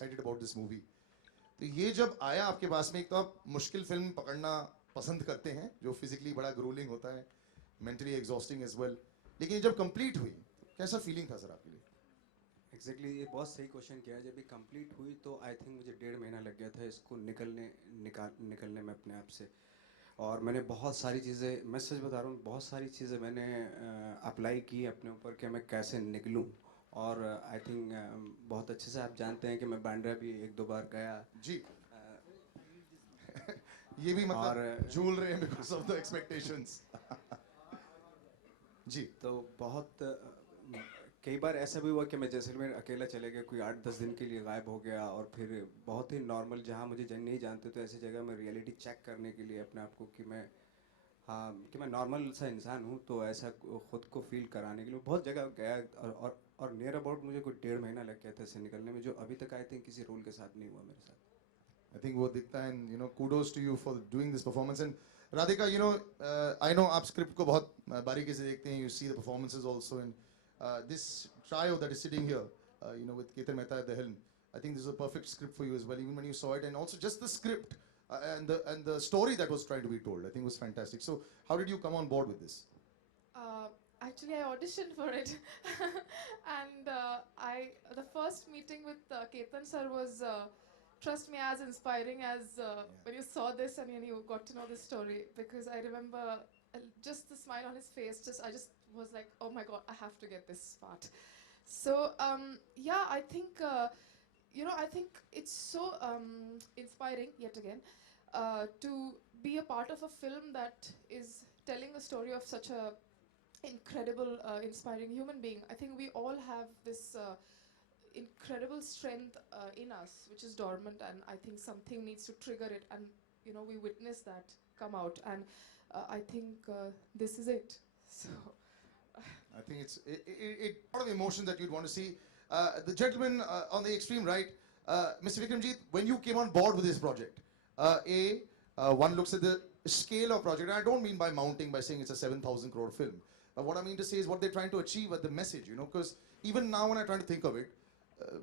excited about this movie. तो ये जब आया आपके पास में, एक तो आप मुश्किल फिल्म पकड़ना पसंद करते हैं जो फिजिकली बड़ा ग्रोलिंग होता है, मेंटली एग्जॉस्टिंग एज वेल, लेकिन ये जब कंप्लीट हुई कैसा फीलिंग था सर आपके लिए? एग्जैक्टली ये बहुत सही क्वेश्चन किया है। जब ये कंप्लीट हुई तो आई थिंक मुझे 1.5 महीना लग गया था इसको निकलने में अपने आप से। और मैंने बहुत सारी चीज़ें, मैं सच बता रहा हूँ, बहुत सारी चीज़ें मैंने अप्लाई की अपने ऊपर कि मैं कैसे निकलूँ। और आई थिंक बहुत अच्छे से आप जानते हैं कि मैं बांद्रा भी 1-2 बार गया जी। ये भी मतलब और झूल रहे हैं बिकॉज ऑफ द एक्सपेक्टेशंस। जी। तो बहुत कई बार ऐसा भी हुआ कि मैं जैसलमेर अकेला चले गया, कोई 8-10 दिन के लिए गायब हो गया। और फिर बहुत ही नॉर्मल, जहाँ मुझे नहीं जानते तो ऐसी जगह में रियलिटी चेक करने के लिए अपने आप को कि मैं, हाँ, कि मैं नॉर्मल सा इंसान हूँ, तो ऐसा खुद को फील कराने के लिए बहुत जगह गया। और नियर अबाउट मुझे कोई 1.5 महीना लग गया था इससे निकलने में, जो अभी तक आई थिंक किसी रोल के साथ नहीं हुआ मेरे साथ। I think वो दिखता है, and you know kudos to you for doing this performance. And Radhika, you know, I know आप script को बहुत बारीकी से देखते हैं, you see the performances also, and this trio that is sitting here, you know, with Ketan Mehta at the helm, I think this is a perfect script for you as well, even when you saw it, and also just the script and the story that was trying to be told, I think was fantastic. So how did you come on board with this? Actually, I auditioned for it, and the first meeting with Ketan sir was, trust me, as inspiring as when you saw this and when you got to know this story. Because I remember just the smile on his face. I just was like, oh my god, I have to get this part. So yeah, I think I think it's so inspiring yet again to be a part of a film that is telling the story of such a incredible, inspiring human being. I think we all have this incredible strength in us, which is dormant, and I think something needs to trigger it, and we witness that come out, and I think this is it. So I think it's a lot of emotion that you'd want to see. The gentleman on the extreme right, Mr. Vikramjit, when you came on board with this project, one looks at the scale of project, and I don't mean by mounting, by saying it's a 7,000 crore film. But what I mean to say is what they're trying to achieve at the message, because even now when I try to think of it,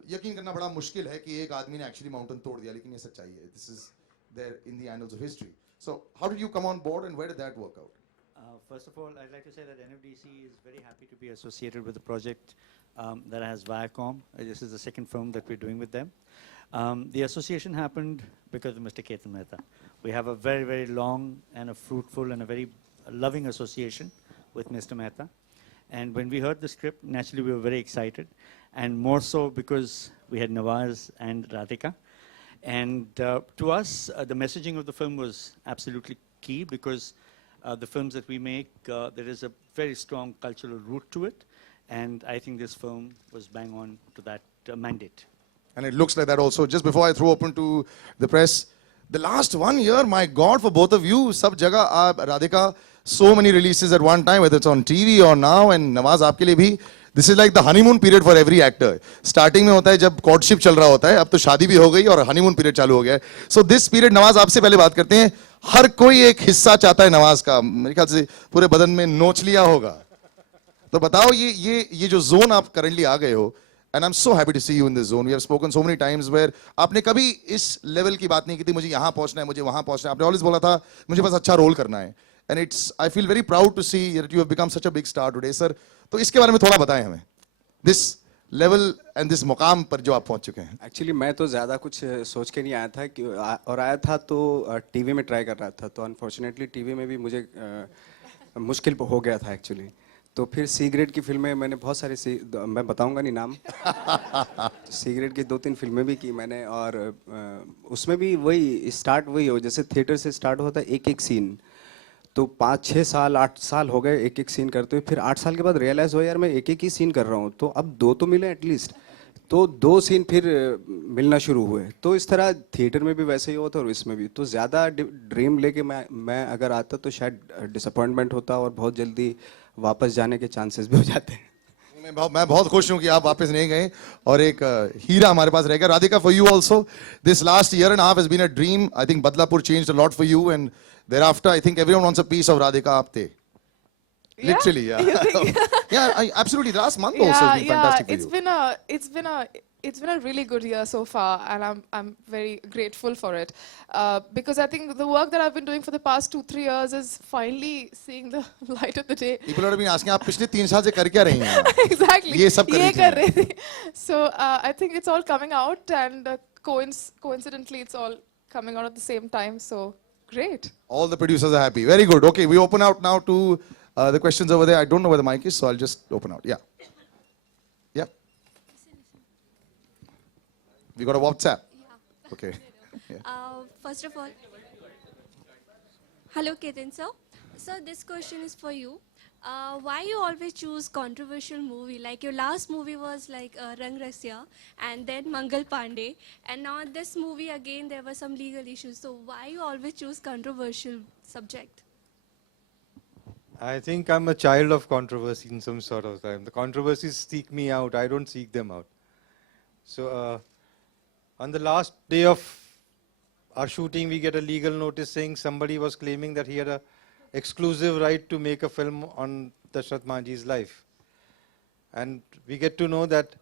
यकीन करना बड़ा मुश्किल है कि एक आदमी ने actually mountain तोड़ दिया, लेकिन ये सच्चाई है. This is there in the annals of history. So how did you come on board and where did that work out? First of all, I'd like to say that NFDC is very happy to be associated with the project that has Viacom. This is the second film that we're doing with them. The association happened because of Mr. Ketan Mehta. We have a very, very long and a fruitful and a very loving association with Mr. Mehta. And when we heard the script, naturally we were very excited, and more so because we had Nawaz and Radhika. And to us, the messaging of the film was absolutely key, because the films that we make, there is a very strong cultural root to it, and I think this film was bang on to that mandate. And it looks like that also. Just before I throw open to the press, the last 1 year, my God, for both of you, sab jagah, Radhika, so many releases at one time, whether it's on TV or now, and Nawaz, आपके लिए भी, this is like the honeymoon period for every actor. Starting में होता है जब courtship चल रहा होता है, अब तो शादी भी हो गई और honeymoon period चालू हो गया है. So this period, Nawaz, आपसे पहले बात करते हैं. हर कोई एक हिस्सा चाहता है नवाज का, मेरे ख्याल से पूरे बदन में नोच लिया होगा. तो बताओ ये जो zone आप currently आ गए हो, and I'm so happy to see you in this zone. We have spoken so many times where आपने कभी इस level की बात नहीं की थी, मुझे यहाँ पहुँचना है, मुझे वहाँ पहुँचना है. आपने always बोला था, मुझे बस अच्छा role करना है. And I feel very proud to see that you have become such a big star today, sir. तो इसके बारे में थोड़ा बताएं हमें. This level and this मुकाम पर जो आप पहुंच चुके हैं. एक्चुअली मैं तो ज़्यादा कुछ सोच के नहीं आया था कि और आया था तो टीवी में ट्राई कर रहा था, तो अनफॉर्चुनेटली टीवी में भी मुझे मुश्किल हो गया था एक्चुअली. तो फिर सी ग्रेड की फिल्में मैंने बहुत सारी मैं बताऊंगा नहीं नाम. सी ग्रेड की 2-3 फिल्में भी की मैंने, और उसमें भी वही स्टार्ट वही हो, जैसे थिएटर से स्टार्ट होता है एक सीन, तो 5-6 साल 8 साल हो गए एक सीन करते हुए. फिर 8 साल के बाद रियलाइज़ हो यार मैं एक ही सीन कर रहा हूँ, तो अब 2 तो मिले एटलीस्ट. तो 2 सीन फिर मिलना शुरू हुए. तो इस तरह थिएटर में भी वैसे ही होता और इसमें भी. तो ज़्यादा ड्रीम लेके मैं अगर आता तो शायद डिसअपॉइंटमेंट होता और बहुत जल्दी वापस जाने के चांसेस भी हो जाते हैं. मैं बहुत खुश हूं कि आप वापस नहीं गए और एक हीरा हमारे पास रहेगा. Radhika, for you also, this last year and a half has been a dream. I think Badlapur changed a lot for you, and thereafter I think everyone wants a piece of Radhika Apte. Yeah? Literally, yeah. You think? Yeah, absolutely. The last month also has been fantastic for it's you. been a it's been a really good year so far, and I'm very grateful for it. Because I think the work that I've been doing for the past 2-3 years is finally seeing the light of the day. People are being asking, आप पिछले 3 साल से कर क्या रही हैं? Exactly. ये सब कर रही ये थी कर मैं। रही थी. So I think it's all coming out, and coincidentally, it's all coming out at the same time. So great. All the producers are happy. Very good. Okay, we open out now to the questions over there. I don't know where the mic is, so I'll just open out. Yeah. Yeah. We got a WhatsApp. Yeah. Okay. Yeah. First of all, hello Ketan sir. So this question is for you. Why you always choose controversial movie? Like your last movie was like Rang Rasya, and then Mangal Pandey, and now this movie again there were some legal issues. So why you always choose controversial subject? I think I'm a child of controversy in some sort of time. The controversies seek me out. I don't seek them out. So on the last day of our shooting, we get a legal notice saying somebody was claiming that he had a exclusive right to make a film on Dashrath Manjhi's life. And we get to know that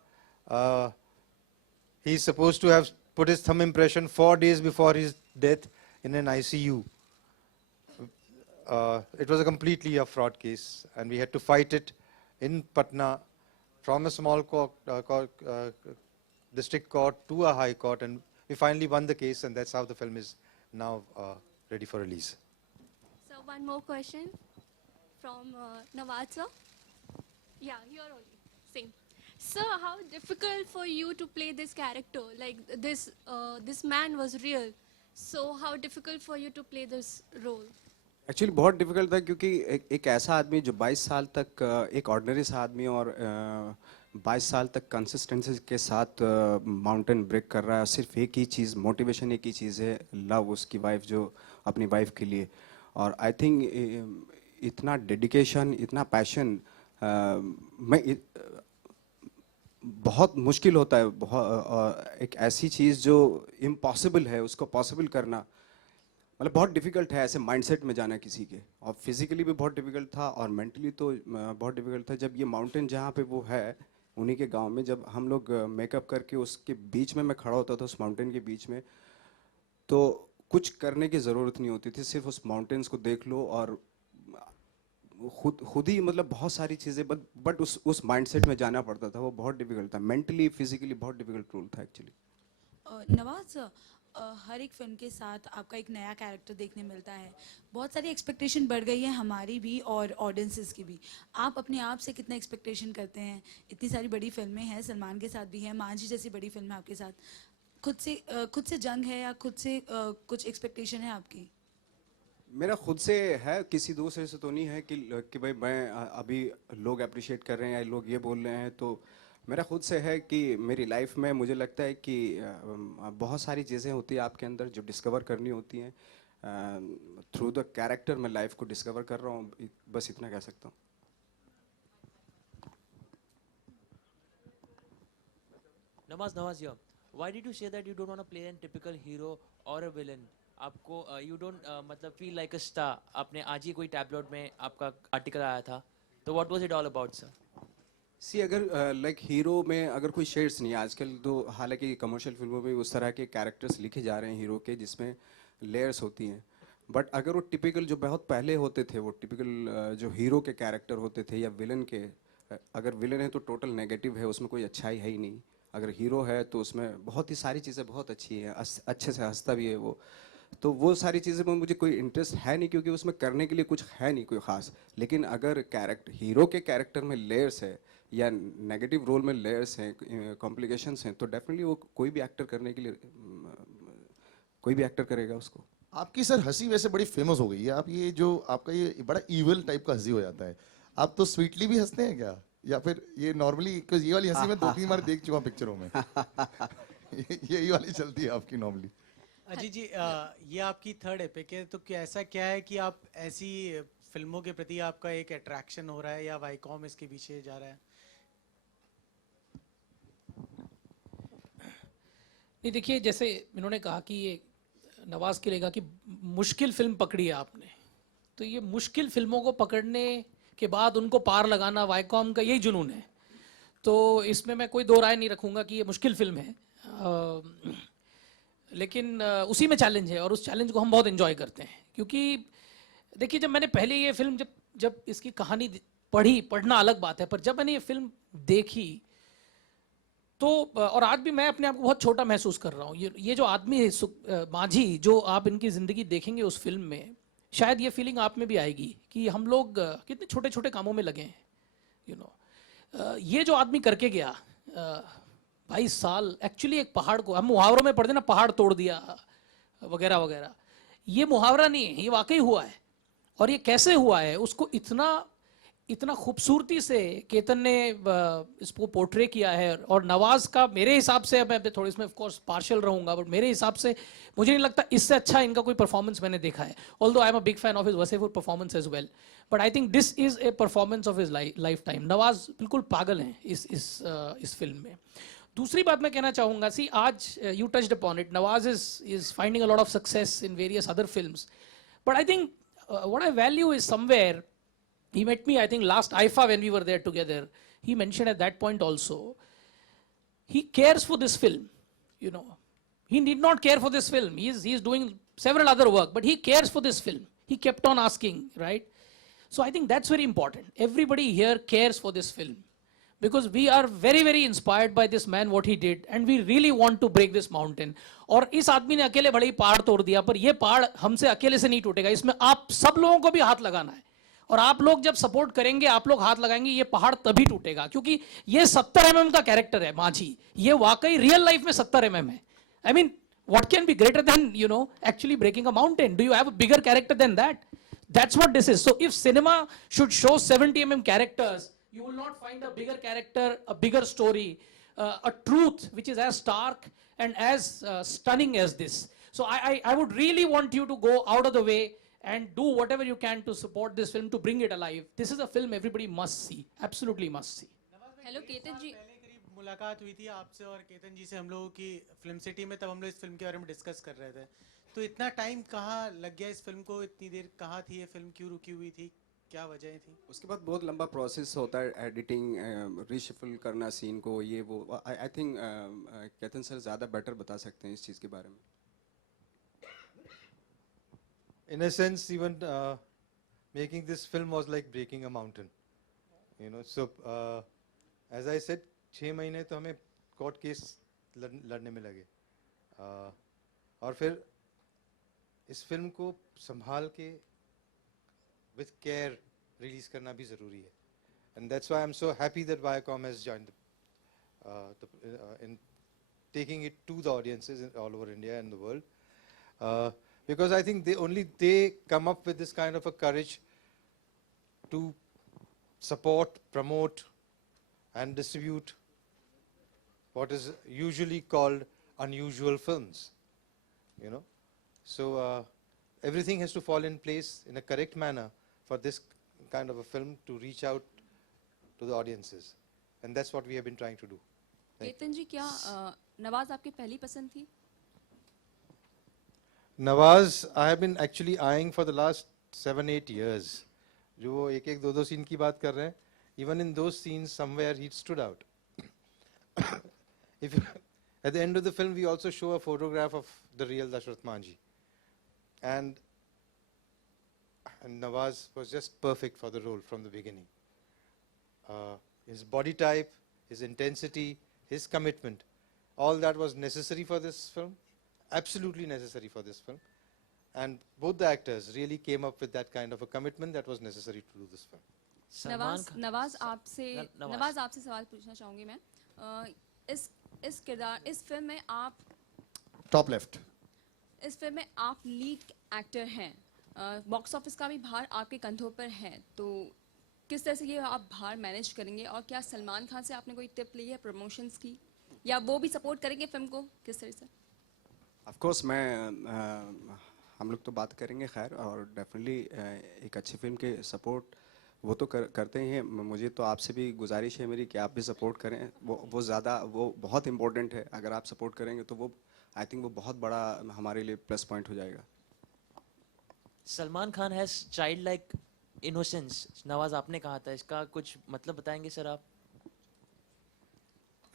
he's supposed to have put his thumb impression 4 days before his death in an ICU. It was a completely a fraud case, and we had to fight it in Patna from a small district court to a high court, and we finally won the case, and that's how the film is now ready for release. So one more question from Nawaz sir. Yeah, you're only same. Sir, how difficult for you to play this character? Like this man was real. So how difficult for you to play this role? Actually बहुत difficult था क्योंकि एक ऐसा आदमी जो 22 साल तक एक ऑर्डिनरी सा आदमी और 22 साल तक कंसिस्टेंसी के साथ माउंटेन ब्रेक कर रहा है. सिर्फ एक ही चीज़ मोटिवेशन, एक ही चीज़ है, लव उसकी वाइफ, जो अपनी वाइफ के लिए. और आई थिंक इतना डेडिकेशन, इतना पैशन बहुत मुश्किल होता है. एक ऐसी चीज़ जो इम्पॉसिबल है उसको पॉसिबल करना मतलब बहुत डिफिकल्ट है ऐसे माइंडसेट में जाना किसी के. और फिजिकली भी बहुत डिफिकल्ट था और मेंटली तो बहुत डिफिकल्ट था. जब ये माउंटेन जहाँ पे वो है उन्हीं के गांव में, जब हम लोग मेकअप करके उसके बीच में मैं खड़ा होता था, उस माउंटेन के बीच में, तो कुछ करने की ज़रूरत नहीं होती थी. सिर्फ उस माउंटेन्स को देख लो और खुद ही मतलब बहुत सारी चीज़ें, बट उस माइंडसेट में जाना पड़ता था. वो बहुत डिफिकल्ट था, मेंटली फिजिकली बहुत डिफिकल्ट रोल था एक्चुअली. नवाज, हर एक फिल्म के साथ आपका एक नया कैरेक्टर देखने मिलता है. बहुत सारी एक्सपेक्टेशन बढ़ गई है हमारी भी और ऑडियंसेस की भी. आप अपने आप से कितना एक्सपेक्टेशन करते हैं? इतनी सारी बड़ी फिल्में हैं, सलमान के साथ भी है, मांझी जैसी बड़ी फिल्म है आपके साथ. खुद से जंग है या खुद से कुछ एक्सपेक्टेशन है आपकी? मेरा खुद से है, किसी दूसरे से तो नहीं है कि भाई मैं अभी लोग अप्रिशिएट कर रहे हैं या लोग ये बोल रहे हैं. तो मेरा खुद से है कि मेरी लाइफ में मुझे लगता है कि बहुत सारी चीज़ें होती हैं आपके अंदर जो डिस्कवर करनी होती हैं. थ्रू द कैरेक्टर मैं लाइफ को डिस्कवर कर रहा हूँ, बस इतना कह सकता हूँ. Nawaz here. Why did you say that you don't want to play a typical hero or a villain? आपको you don't मतलब feel like a star. आपने आज ही कोई टैबलॉइड में आपका आर्टिकल आया था, तो what was it all about, sir? सी अगर लाइक हीरो में अगर कोई शेड्स नहीं है आजकल, तो हालांकि कमर्शियल फिल्मों में उस तरह के कैरेक्टर्स लिखे जा रहे हैं हीरो के जिसमें लेयर्स होती हैं. बट अगर वो टिपिकल जो बहुत पहले होते थे, वो टिपिकल जो हीरो के कैरेक्टर होते थे या विलन के, अगर विलन है तो टोटल नेगेटिव है, उसमें कोई अच्छाई है ही नहीं. अगर हीरो है तो उसमें बहुत ही सारी चीज़ें बहुत अच्छी हैं, अच्छे से हंसता भी है वो. तो वो सारी चीज़ें में मुझे कोई इंटरेस्ट है नहीं क्योंकि उसमें करने के लिए कुछ है नहीं कोई ख़ास. लेकिन अगर हीरो के कैरेक्टर में लेयर्स है या नेगेटिव रोल में लेयर्स हैं, कॉम्प्लिकेशंस हैं, तो डेफिनेटली वो कोई भी एक्टर करने के लिए कोई भी एक्टर करेगा उसको. आपकी सर हंसी वैसे बड़ी फेमस हो गई है. आप ये जो आपका ये बड़ा इविल टाइप का हंसी हो जाता है. आप तो स्वीटली भी हंसते हैं क्या, या फिर ये नॉर्मली? ये वाली हंसी मैं 2-3 बार देख चुका पिक्चरों में. यही वाली चलती है आपकी नॉर्मली. अजीत जी, ये आपकी थर्ड एपिक है, तो क्या ऐसा क्या है कि आप ऐसी फिल्मों के प्रति आपका एक अट्रैक्शन हो रहा है या वाईकॉम इसके पीछे जा रहा है? नहीं, देखिए, जैसे इन्होंने कहा कि ये नवाज के लिए कहा कि मुश्किल फिल्म पकड़ी है आपने, तो ये मुश्किल फिल्मों को पकड़ने के बाद उनको पार लगाना वाईकॉम का यही जुनून है. तो इसमें मैं कोई दो राय नहीं रखूंगा कि ये मुश्किल फिल्म है, लेकिन उसी में चैलेंज है और उस चैलेंज को हम बहुत एंजॉय करते हैं। क्योंकि देखिए, जब मैंने पहले ये फिल्म जब जब इसकी कहानी पढ़ना अलग बात है, पर जब मैंने ये फिल्म देखी तो, और आज भी मैं अपने आप को बहुत छोटा महसूस कर रहा हूँ। ये जो आदमी है माझी, जो आप इनकी ज़िंदगी देखेंगे उस फिल्म में, शायद ये फीलिंग आप में भी आएगी कि हम लोग कितने छोटे छोटे कामों में लगे हैं, यू नो। ये जो आदमी करके गया 22 साल, एक्चुअली एक पहाड़ को, हम मुहावरों में पढ़ते ना, पहाड़ तोड़ दिया वगैरह वगैरह, ये मुहावरा नहीं है, ये वाकई हुआ है। और ये कैसे हुआ है उसको इतना खूबसूरती से केतन ने इसको पोर्ट्रे किया है। और नवाज का मेरे हिसाब से, मैं थोड़ी इसमें ऑफ कोर्स पार्शियल रहूंगा, बट मेरे हिसाब से मुझे नहीं लगता इससे अच्छा इनका कोई परफॉर्मेंस मैंने देखा है। Although I am a big fan of his Wasseypur performance as well, but I think this is a performance of his lifetime. Nawaz बिल्कुल पागल हैं इस फिल्म में। दूसरी बात मैं कहना चाहूंगा, सी आज you touched upon it, Nawaz is finding a lot of success in various other films, but I think what I value is somewhere, he met me, I think, last IFA when we were there together. He mentioned at that point also, he cares for this film, you know. He did not care for this film. He's doing several other work, but he cares for this film. He kept on asking, right? So I think that's very important. Everybody here cares for this film because we are very, very inspired by this man, what he did, and we really want to break this mountain. और इस आदमी ने अकेले बड़े ही पहाड़ तोड़ दिया, पर ये पहाड़ हमसे अकेले से नहीं टूटेगा, इसमें आप सब लोगों को भी हाथ लगाना है। और आप लोग जब सपोर्ट करेंगे, आप लोग हाथ लगाएंगे, ये पहाड़ तभी टूटेगा। क्योंकि ये 70 mm का कैरेक्टर है माझी, ये वाकई रियल लाइफ में 70 mm है। I mean, what can be greater than, you know, actually breaking a mountain? Do you have a bigger character than that? That's what this is. So if cinema should show 70 mm characters, you will not find a bigger character, a bigger story, a truth which is as stark and as stunning as this. So I would really want you to go out of the way and do whatever you can to support this film, to bring it alive. This is a film everybody must see, absolutely must see. Hello Ketan ji, पहले करीब मुलाकात हुई थी आपसे और केतन जी से हम लोगों की फिल्म सिटी में, तब हम लोग इस फिल्म के बारे में डिस्कस कर रहे थे। तो इतना टाइम कहाँ लग गया इस फिल्म को, इतनी देर कहाँ थी ये फिल्म, क्यों रुकी हुई थी, क्या वजह थी? उसके बाद बहुत लंबा प्रोसेस होता है, एडिटिंग, रीशफल करना सीन को, ये वो। आई थिंक केतन सर ज़्यादा बेटर बता सकते हैं इस चीज़ के बारे में। In a sense, even making this film was like breaking a mountain, you know. So as I said, 6 महीने तो हमें कोर्ट केस लड़ने में लगे, और फिर इस फिल्म को संभाल के with care रिलीज करना भी ज़रूरी है, and that's why I'm so happy that Viacom has joined in taking it to the audiences all over India and the world. Because I think they come up with this kind of a courage to support, promote, and distribute what is usually called unusual films, you know. So everything has to fall in place in a correct manner for this kind of a film to reach out to the audiences, and that's what we have been trying to do. Ketan जी, क्या नवाज आपकी पहली पसंद थी? Nawaz, I have been actually eyeing for the last 7-8 years. जो वो एक दो scene की बात कर रहे हैं, even in those scenes somewhere he stood out. At the end of the film we also show a photograph of the real Dashrath Manjhi, and Nawaz was just perfect for the role from the beginning. His body type, his intensity, his commitment, all that was necessary for this film. Absolutely necessary for this film, and both the actors really came up with that kind of a commitment that was necessary to do this film. Nawaz आपसे सवाल पूछना चाहूँगी मैं। इस किरदार, इस film में आप Top left. इस फिल्म में आप लीड एक्टर हैं, बॉक्स ऑफिस का भी भार आपके कंधों पर है, तो किस तरह से ये आप भार मैनेज करेंगे? और क्या सलमान खान से आपने कोई टिप ली है प्रमोशंस की, या वो भी सपोर्ट करेंगे फिल्म को, किस तरह से? ऑफ कोर्स हम लोग तो बात करेंगे खैर, और डेफिनेटली एक अच्छी फिल्म के सपोर्ट वो तो करते ही हैं। मुझे तो आपसे भी गुजारिश है मेरी कि आप भी सपोर्ट करें, वो बहुत इम्पोर्टेंट है। अगर आप सपोर्ट करेंगे तो वो, आई थिंक वो बहुत बड़ा हमारे लिए प्लस पॉइंट हो जाएगा। Salman Khan has child like innocence, Nawaz आपने कहा था, इसका कुछ मतलब बताएंगे सर आप?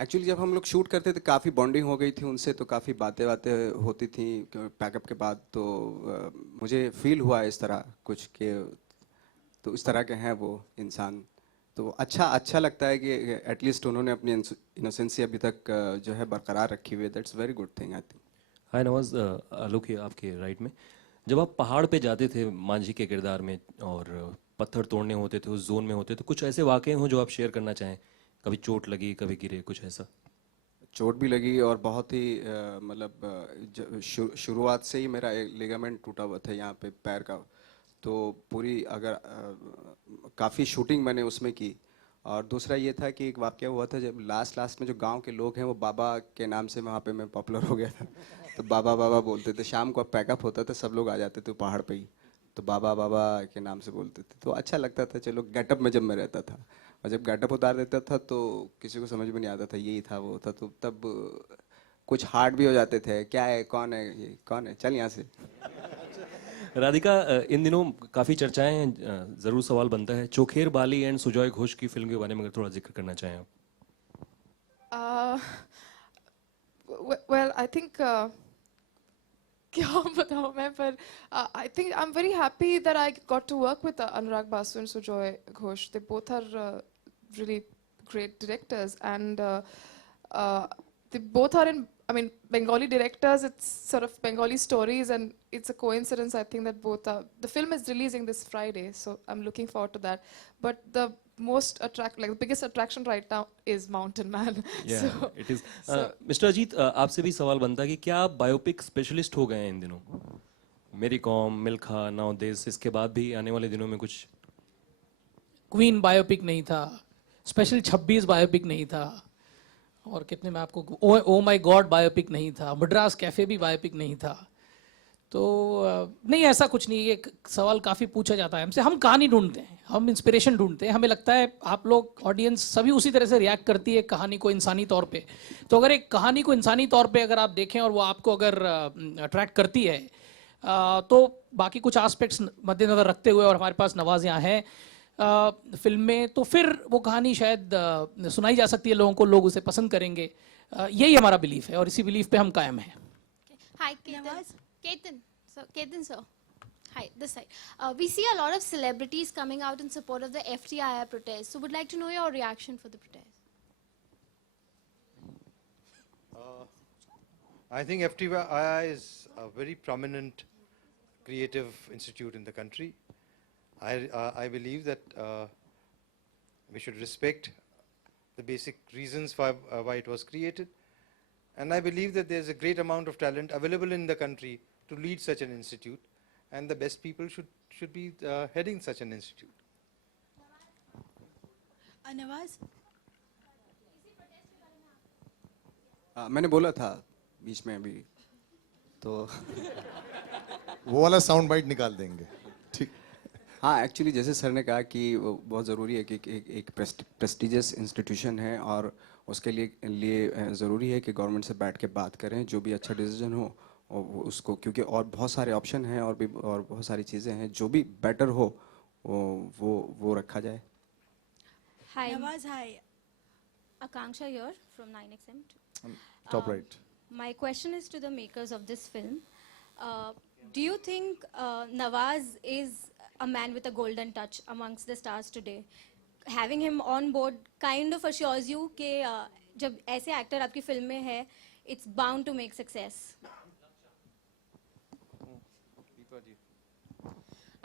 एक्चुअली जब हम लोग शूट करते थे काफ़ी बॉन्डिंग हो गई थी उनसे, तो काफ़ी बातें बातें होती थी पैकअप के बाद। तो मुझे फील हुआ इस तरह कुछ के, तो इस तरह के हैं वो इंसान। तो अच्छा लगता है कि एटलीस्ट उन्होंने अपनी इनोसेंसी अभी तक जो है बरकरार रखी हुई है। That's very good thing I think. Hi Nawaz, Alok है आपके राइट में। जब आप पहाड़ पे जाते थे मांझी के किरदार में और पत्थर तोड़ने होते थे, उस जोन में होते, तो कुछ ऐसे वाक़े हों जो आप शेयर करना चाहें? कभी चोट लगी, कभी गिरे, कुछ ऐसा? चोट भी लगी और बहुत ही मतलब शुरुआत से ही मेरा लिगामेंट टूटा हुआ था यहाँ पे पैर का। तो पूरी अगर काफ़ी शूटिंग मैंने उसमें की। और दूसरा ये था कि एक वाक़या हुआ था जब लास्ट में जो गांव के लोग हैं वो बाबा के नाम से वहाँ पे मैं पॉपुलर हो गया था। तो बाबा बाबा बोलते थे, शाम को पैकअप होता था सब लोग आ जाते थे पहाड़ पे ही, तो बाबा बाबा के नाम से बोलते थे। तो अच्छा लगता था। चलो गेटअप में जब मैं रहता था और जब गेटअप उतार देता था तो किसी को समझ में नहीं आता था यही था वो था। तो तब कुछ हार्ड भी हो जाते थे, क्या है, कौन है ये, कौन है, चल यहाँ से। राधिका, इन दिनों काफ़ी चर्चाएं हैं, ज़रूर सवाल बनता है, चोखेर बाली एंड सुजॉय घोष की फिल्म के बारे में अगर थोड़ा जिक्र करना चाहें आप। Well, I think क्या बताऊँ मैं, पर I think I'm very happy that I got to work with Anurag Basu and Sujoy Ghosh. They both are really great directors, and they both are in, I mean, Bengali directors. It's sort of Bengali stories, and it's a coincidence, I think, that both are. The film is releasing this Friday, so I'm looking forward to that. But the the biggest attraction right now is Mountain Man. So, it is. so- mister Ajit, आपसे भी सवाल बनता है कि क्या आप biopic specialist हो गए हैं इन दिनों? मेरी कॉम, मिल्खा, नाउ दिस, इसके बाद भी आने वाले दिनों में कुछ? क्वीन बायोपिक नहीं था, स्पेशल 26 बायोपिक नहीं था, और कितने में आपको ओ माय गॉड बायोपिक नहीं था, मद्रास कैफे भी बायोपिक नहीं था। तो नहीं, ऐसा कुछ नहीं। ये सवाल काफ़ी पूछा जाता है हमसे। हम कहानी ढूंढते हैं, हम इंस्पिरेशन ढूंढते हैं। हमें लगता है आप लोग, ऑडियंस सभी उसी तरह से रिएक्ट करती है कहानी को इंसानी तौर पे। तो अगर एक कहानी को इंसानी तौर पे अगर आप देखें और वो आपको अगर अट्रैक्ट करती है, तो बाकी कुछ एस्पेक्ट्स मद्देनज़र रखते हुए, और हमारे पास नवाज यहाँ है फिल्म में, तो फिर वो कहानी शायद सुनाई जा सकती है लोगों को, लोग उसे पसंद करेंगे। यही हमारा बिलीफ है और इसी बिलीफ पे हम कायम हैं। Hi, Ketan. Ketan, sir. Hi, this side. We see a lot of celebrities coming out in support of the FTIR protest. So, would like to know your reaction for the protest. I think FTII is a very prominent creative institute in the country. I believe that we should respect the basic reasons why it was created. And I believe that there's a great amount of talent available in the country to lead such an institute. And the best people should be heading such an institute. Nawaz, मैंने बोला था बीच में अभी तो वो वाला sound bite निकाल देंगे, ठीक? हाँ, एक्चुअली जैसे सर ने कहा कि वो बहुत ज़रूरी है कि एक प्रेस्टिजियस इंस्टीट्यूशन है और उसके लिए ज़रूरी है कि गवर्नमेंट से बैठ के बात करें, जो भी अच्छा डिसीजन हो और उसको, क्योंकि और बहुत सारे ऑप्शन हैं और बहुत सारी चीज़ें हैं, जो भी बेटर हो वो रखा जाए। Hi, Nawaz, hi. Akanksha here from 9XM. Top right. My question is to the makers of this film. Do you think Nawaz is a man with a golden touch amongst the stars today? Having him on board kind of assures you कि जब ऐसे actor आपकी film में है, it's bound to make success.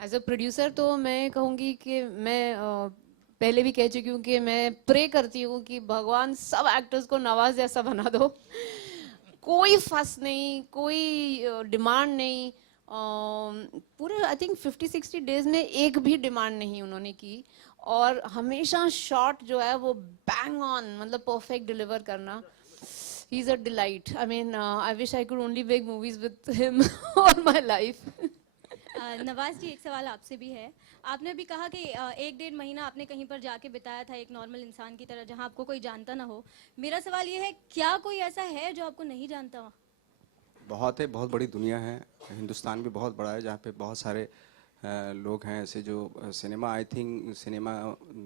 As a producer तो मैं कहूँगी कि मैं पहले भी कह चुकी हूँ कि मैं प्रे करती हूँ कि भगवान सब एक्टर्स को नवाज जैसा बना दो। कोई फस नहीं, कोई डिमांड नहीं। पूरे आई थिंक 50-60 डेज में एक भी डिमांड नहीं उन्होंने की, और हमेशा शॉट जो है वो बैंग ऑन, मतलब परफेक्ट डिलीवर करना। He is a delight. I mean I wish I could only make movies with him all my life. Nawaz ji, एक सवाल आपसे भी है। आपने अभी कहा कि 1-1.5 महीना आपने कहीं पर जाके बिताया था एक नॉर्मल इंसान की तरह, जहां आपको कोई जानता ना हो। मेरा सवाल ये है, क्या कोई ऐसा है जो आपको नहीं जानता? बहुत है, बहुत बड़ी दुनिया है। हिंदुस्तान भी बहुत बड़ा है जहाँ पे बहुत सारे लोग हैं ऐसे जो सिनेमा, आई थिंक सिनेमा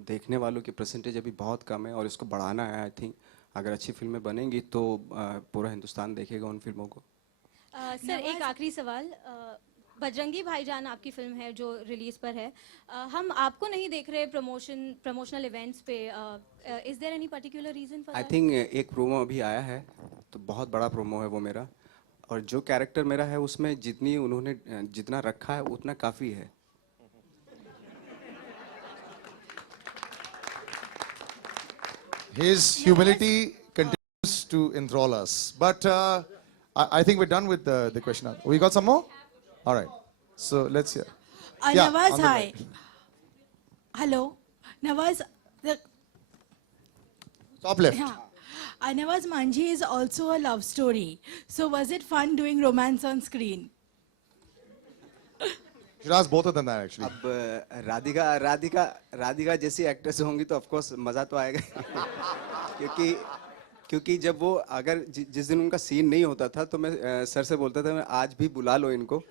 देखने वालों की परसेंटेज अभी बहुत कम है और इसको बढ़ाना है आई थिंक। अगर अच्छी फिल्में बनेंगी तो पूरा हिंदुस्तान देखेगा उन फिल्मों को। सर एक आखिरी सवाल, बजरंगी भाईजान आपकी फिल्म है जो रिलीज पर है, हम आपको नहीं देख रहे प्रमोशनल इवेंट्स पे, is there any particular reason for I that? Think एक प्रोमो अभी आया है, तो बहुत बड़ा प्रोमो है वो मेरा, और जो कैरेक्टर मेरा है उसमें जितनी उन्होंने जितना रखा है उतना काफ़ी है। His humility continues to enthrall us. But I think we're done with the question. We got some more? All right. So let's hear. Yeah, Nawaz, on the hi. right. Hello. Nawaz, Top left. yeah. Nawaz Manji is also a love story. So was it fun doing romance on screen? You should ask both of them that actually. अब राधिका जैसी actress होंगी तो of course मज़ा तो आएगा क्योंकि जब वो अगर जिस दिन उनका सीन नहीं होता था तो मैं सर से बोलता था मैं आज भी बुला लो इनको,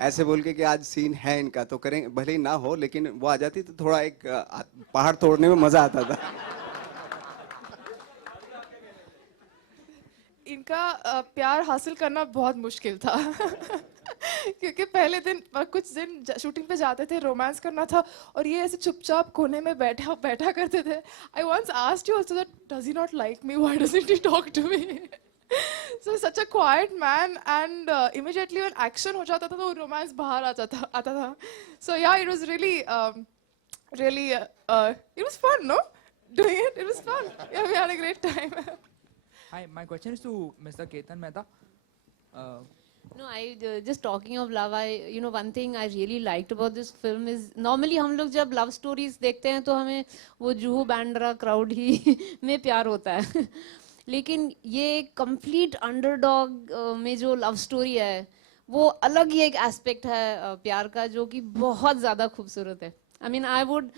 ऐसे बोल के कि आज सीन है इनका तो करें, भले ही ना हो लेकिन वो आ जाती तो थोड़ा एक पहाड़ तोड़ने में मज़ा आता था। इनका प्यार हासिल करना बहुत मुश्किल था क्योंकि पहले दिन कुछ दिन शूटिंग पे जाते थे, रोमांस करना था और ये ऐसे चुपचाप कोने में बैठा करते थे। I once asked you also that does he not like me, why doesn't he talk to me? So such a quiet man and immediately when action हो जाता था तो रोमांस बाहर आता था। So yeah it was really it was fun, no doing it was fun, yeah we had a great time. Hi, my question is to Mr. Ketan Mehta. No, just talking of love, one thing I really liked about this film is normally हम लोग जब love stories देखते हैं तो हमें वो Juhu Bandra crowd ही में प्यार होता है लेकिन ये complete underdog में जो love story है वो अलग ही एक aspect है प्यार का जो कि बहुत ज़्यादा खूबसूरत है। I mean, I would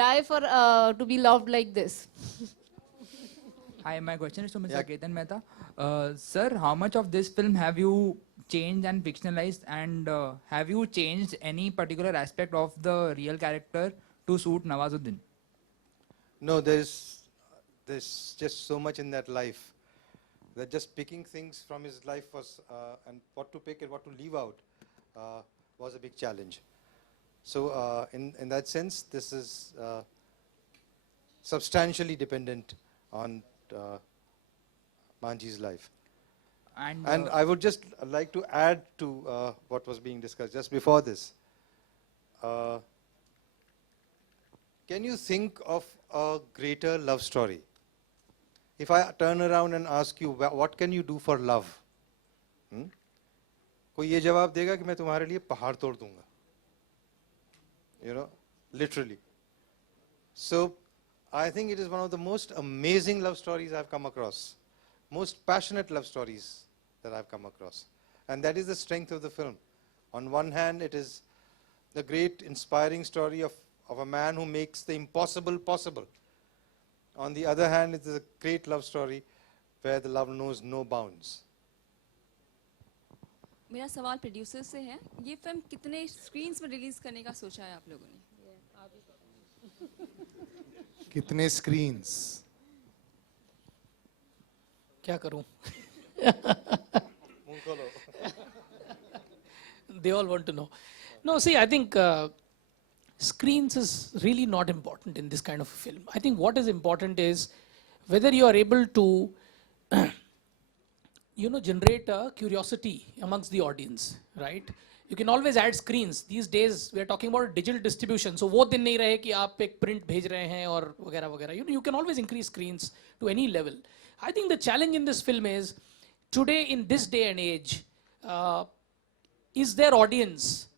die for to be loved like this. Hi, my question is to Mr. Ketan Mehta. Sir, how much of this film have you changed and fictionalized, and have you changed any particular aspect of the real character to suit Nawazuddin? No, there's just so much in that life that just picking things from his life was and what to pick and what to leave out was a big challenge. So in that sense, this is substantially dependent on Manji's life. And I would just like to add to what was being discussed just before this. Can you think of a greater love story? If I turn around and ask you, what can you do for love? कोई ये जवाब देगा कि मैं तुम्हारे लिए पहाड़ तोड़ दूंगा. You know, literally. So I think it is one of the most amazing love stories I've come across. Most passionate love stories that I've come across. And that is the strength of the film. On one hand, it is the great inspiring story of a man who makes the impossible possible. On the other hand, it is a great love story where the love knows no bounds. मेरा सवाल producer से है, ये film कितने screens में release करने का सोचा है आप लोगों ने? कितने screens? क्या करूं? They all want to know. No, see, I think screens is really not important in this kind of a film. I think what is important is whether you are able to generate a curiosity amongst the audience, right? You can always add screens. These days we are talking about digital distribution. So वो दिन नहीं रहे कि आप एक print भेज रहे हैं और वगैरह वगैरह. You can always increase screens to any level. I think the challenge in this film is today in this day and age, is there audience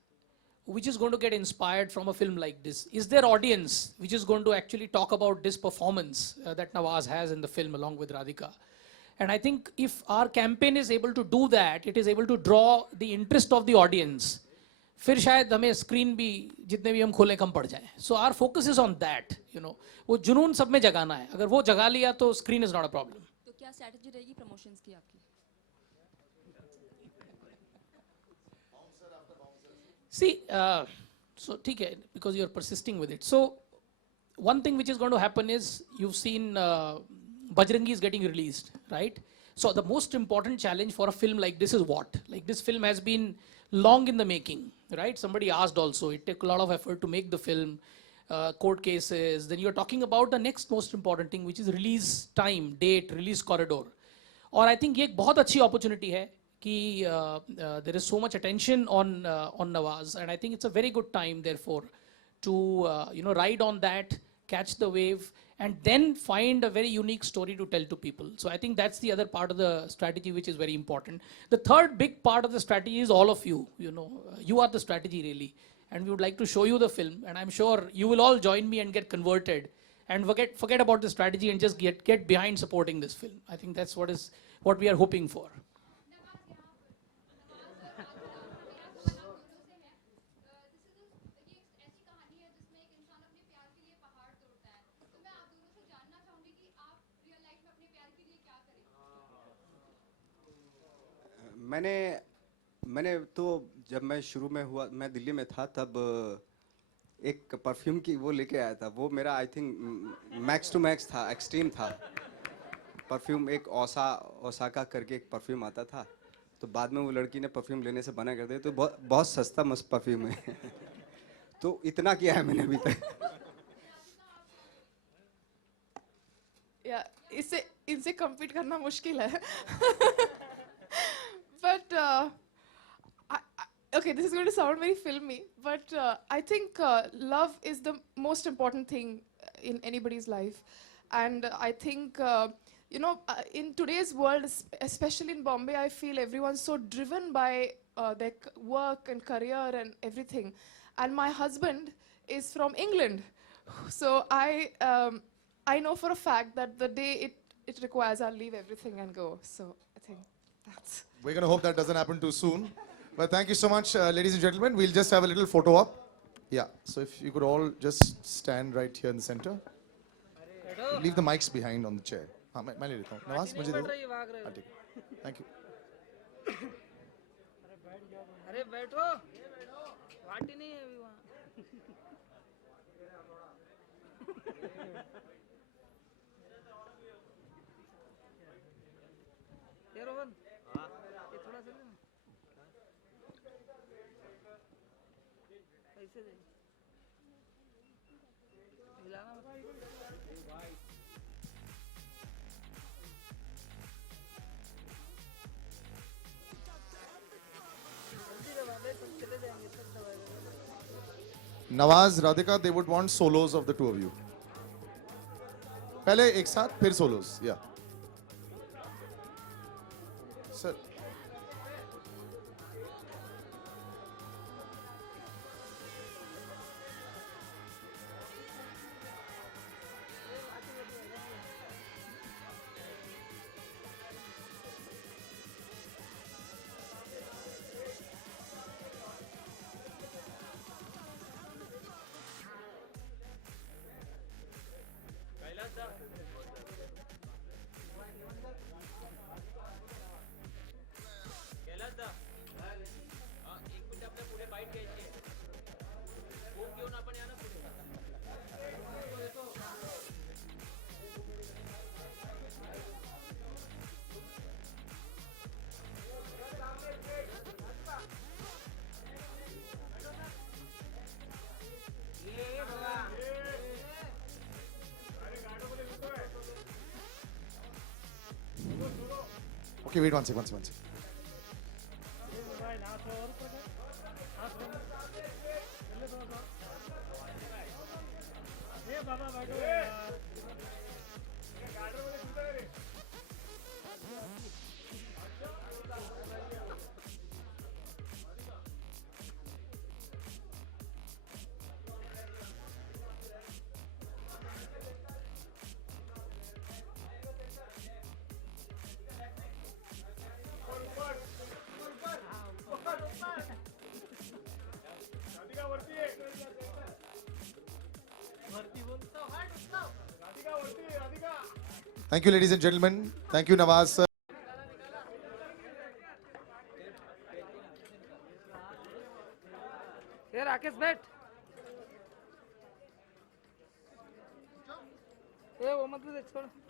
which is going to get inspired from a film like this? Is there audience which is going to actually talk about this performance that Nawaz has in the film along with Radhika? And I think if our campaign is able to do that, it is able to draw the interest of the audience. फिर शायद हमें screen भी जितने भी हम खोलें कम पड़ जाए. So our focus is on that. वो जुनून सब में जगाना है. अगर वो जगा लिया तो screen is not a problem. तो क्या स्ट्रैटेजी रहेगी प्रमोशंस की आपकी? See, so ठीक है, because you are persisting with it. So one thing which is going to happen is you've seen Bajrangi is getting released, right? So the most important challenge for a film like this is what? Like this film has been long in the making, right? Somebody asked also, it took a lot of effort to make the film, court cases. Then you're talking about the next most important thing, which is release time, date, release corridor. और I think ये एक बहुत अच्छी opportunity है कि there is so much attention on Nawaz, and I think it's a very good time therefore to ride on that, catch the wave, and then find a very unique story to tell to people. So I think that's the other part of the strategy which is very important. The third big part of the strategy is all of you. You are the strategy really, and we would like to show you the film, and I'm sure you will all join me and get converted and forget about the strategy and just get behind supporting this film. I think that's what we are hoping for. मैंने तो जब मैं शुरू में हुआ, मैं दिल्ली में था तब एक परफ्यूम की वो लेके आया था. वो मेरा I think max to max था, एक्सट्रीम था. परफ्यूम एक ओसाका करके एक परफ्यूम आता था, तो बाद में वो लड़की ने परफ्यूम लेने से मना कर दिया. तो बहुत सस्ता मस्त परफ्यूम है. तो इतना किया है मैंने अभी तक. इनसे compete करना मुश्किल है. But okay, this is going to sound very filmy, but I think love is the most important thing in anybody's life. And I think, in today's world, especially in Bombay, I feel everyone's so driven by their work and career and everything. And my husband is from England. So I know for a fact that the day it requires, I'll leave everything and go. So I think that's... We're going to hope that doesn't happen too soon. But thank you so much, ladies and gentlemen. We'll just have a little photo op. Yeah, so if you could all just stand right here in the center. Leave the mics behind on the chair. मैं ले लेता हूँ. नवाज, मुझे दो. I'll take it. Thank you. अरे बैठो, वाटी नहीं है अभी वहाँ. ये रोहन, ये थोड़ा सा ना. ऐसे दे. हिलाना मत. Nawaz, Radhika, they would want solos of the two of you. पहले एक साथ, फिर solos. Yeah. Sir. Okay, wait one second. Thank you, ladies and gentlemen. Thank you, Nawaz sir. ये राकेश बैठ. ये वो मतलब छोड़.